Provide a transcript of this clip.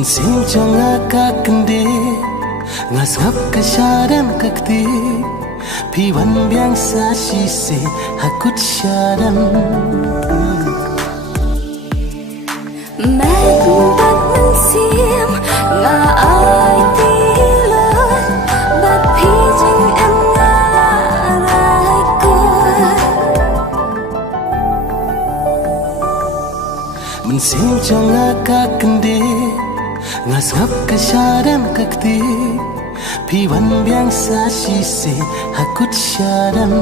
Mynsim jong kyndeh sngap kesyadam kteh piwan biangsa sise hakut syadam Mekbat Mynsim nga ai tilon bat pijing em nga rai koi Mynsim jong kyndeh sngap kesyadam kteh piwan biangsa sise hakut syadam